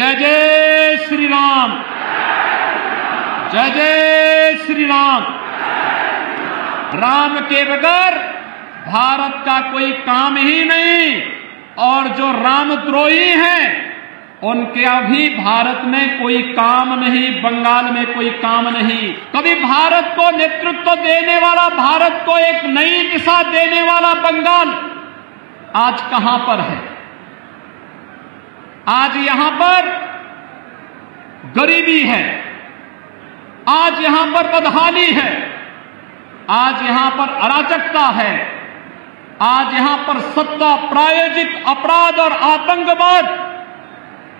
जय जय श्री राम, जय जय श्री राम। राम के बगैर भारत का कोई काम ही नहीं, और जो रामद्रोही हैं उनके अभी भारत में कोई काम नहीं, बंगाल में कोई काम नहीं। कभी भारत को नेतृत्व देने वाला, भारत को एक नई दिशा देने वाला बंगाल आज कहां पर है? आज यहां पर गरीबी है, आज यहां पर बदहाली है, आज यहां पर अराजकता है, आज यहां पर सत्ता प्रायोजित अपराध और आतंकवाद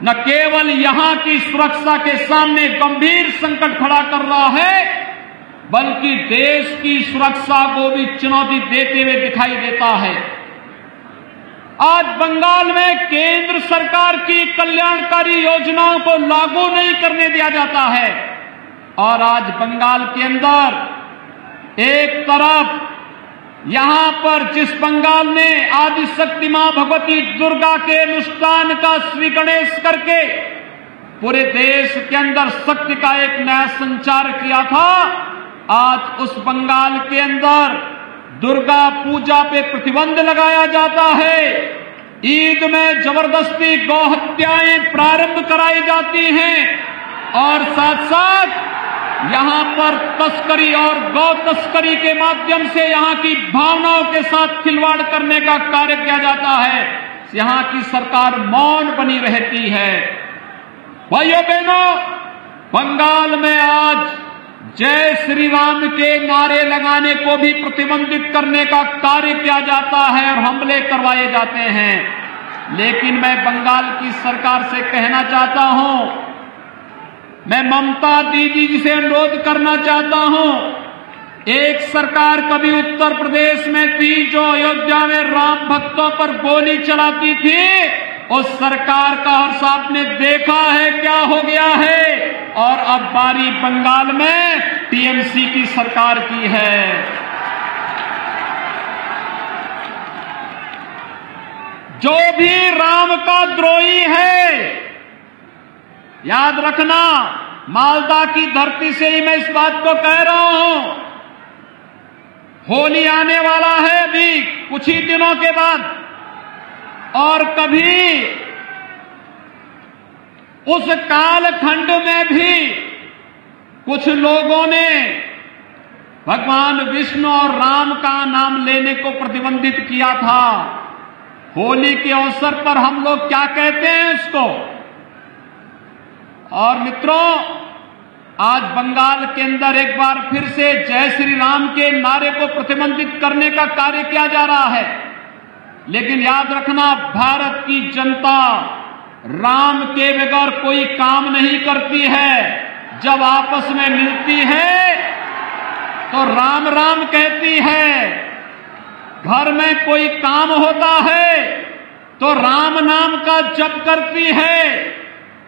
न केवल यहां की सुरक्षा के सामने गंभीर संकट खड़ा कर रहा है, बल्कि देश की सुरक्षा को भी चुनौती देते हुए दिखाई देता है। आज बंगाल में केंद्र सरकार की कल्याणकारी योजनाओं को लागू नहीं करने दिया जाता है, और आज बंगाल के अंदर एक तरफ यहां पर जिस बंगाल ने आदिशक्ति मां भगवती दुर्गा के अनुष्ठान का श्री गणेश करके पूरे देश के अंदर शक्ति का एक नया संचार किया था, आज उस बंगाल के अंदर दुर्गा पूजा पे प्रतिबंध लगाया जाता है। ईद में जबरदस्ती गौ हत्याएं प्रारंभ कराई जाती हैं, और साथ साथ यहां पर तस्करी और गौ तस्करी के माध्यम से यहां की भावनाओं के साथ खिलवाड़ करने का कार्य किया जाता है। यहां की सरकार मौन बनी रहती है। भाइयों बहनों, बंगाल में आज जय श्री राम के नारे लगाने को भी प्रतिबंधित करने का कार्य किया जाता है और हमले करवाए जाते हैं। लेकिन मैं बंगाल की सरकार से कहना चाहता हूं, मैं ममता दीदी जी से अनुरोध करना चाहता हूं, एक सरकार कभी उत्तर प्रदेश में थी जो अयोध्या में राम भक्तों पर गोली चलाती थी, उस सरकार का और साहब ने देखा है क्या हो गया है, और अब बारी बंगाल में टीएमसी की सरकार की है। जो भी राम का द्रोही है, याद रखना, मालदा की धरती से ही मैं इस बात को कह रहा हूं, होली आने वाला है अभी कुछ ही दिनों के बाद, और कभी उस कालखंड में भी कुछ लोगों ने भगवान विष्णु और राम का नाम लेने को प्रतिबंधित किया था। होली के अवसर पर हम लोग क्या कहते हैं उसको? और मित्रों, आज बंगाल के अंदर एक बार फिर से जय श्री राम के नारे को प्रतिबंधित करने का कार्य किया जा रहा है। लेकिन याद रखना, भारत की जनता राम के बगैर कोई काम नहीं करती है। जब आपस में मिलती है तो राम राम कहती है, घर में कोई काम होता है तो राम नाम का जप करती है,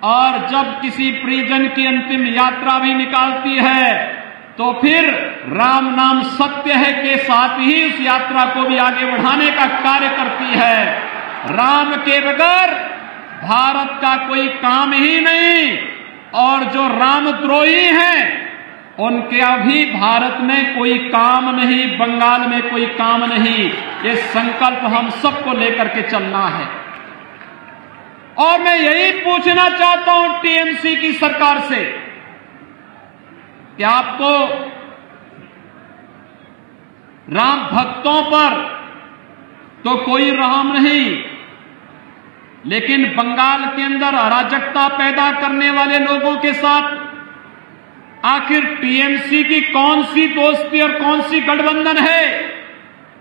और जब किसी परिजन की अंतिम यात्रा भी निकालती है तो फिर राम नाम सत्य है के साथ ही उस यात्रा को भी आगे बढ़ाने का कार्य करती है। राम के बगैर भारत का कोई काम ही नहीं, और जो रामद्रोही हैं उनके अभी भारत में कोई काम नहीं, बंगाल में कोई काम नहीं। ये संकल्प हम सबको लेकर के चलना है। और मैं यही पूछना चाहता हूं टीएमसी की सरकार से कि आपको राम भक्तों पर तो कोई रहम नहीं, लेकिन बंगाल के अंदर अराजकता पैदा करने वाले लोगों के साथ आखिर टीएमसी की कौन सी दोस्ती और कौन सी गठबंधन है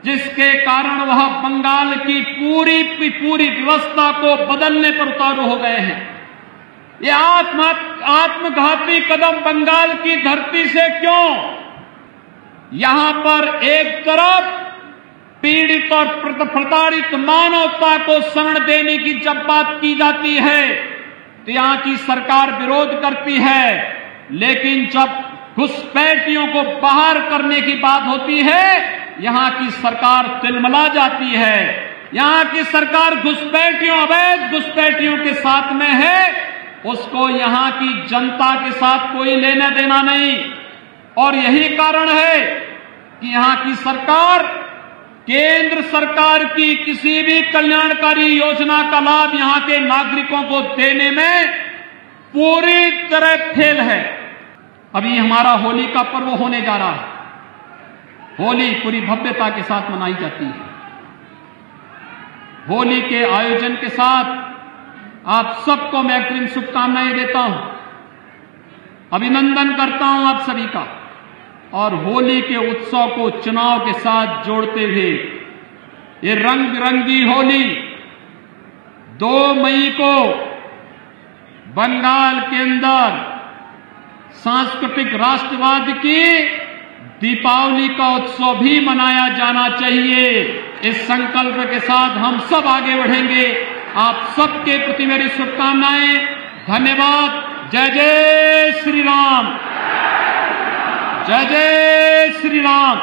जिसके कारण वह बंगाल की पूरी व्यवस्था को बदलने पर उतारू हो गए हैं? ये आत्मघाती कदम बंगाल की धरती से क्यों? यहां पर एक तरफ पीड़ित और प्रताड़ित मानवता को शरण देने की जब बात की जाती है तो यहां की सरकार विरोध करती है, लेकिन जब घुसपैठियों को बाहर करने की बात होती है यहां की सरकार तिलमिला जाती है। यहां की सरकार घुसपैठियों, अवैध घुसपैठियों के साथ में है, उसको यहां की जनता के साथ कोई लेना देना नहीं। और यही कारण है कि यहां की सरकार केंद्र सरकार की किसी भी कल्याणकारी योजना का लाभ यहां के नागरिकों को देने में पूरी तरह फेल है। अभी हमारा होली का पर्व होने जा रहा है। होली पूरी भव्यता के साथ मनाई जाती है। होली के आयोजन के साथ आप सबको मैं अग्रिम शुभकामनाएं देता हूं, अभिनंदन करता हूं आप सभी का। और होली के उत्सव को चुनाव के साथ जोड़ते हुए ये रंग बिरंगी होली 2 मई को बंगाल के अंदर सांस्कृतिक राष्ट्रवाद की दीपावली का उत्सव भी मनाया जाना चाहिए। इस संकल्प के साथ हम सब आगे बढ़ेंगे। आप सबके प्रति मेरी शुभकामनाएं। धन्यवाद। जय जय श्री राम। जय जय श्री राम।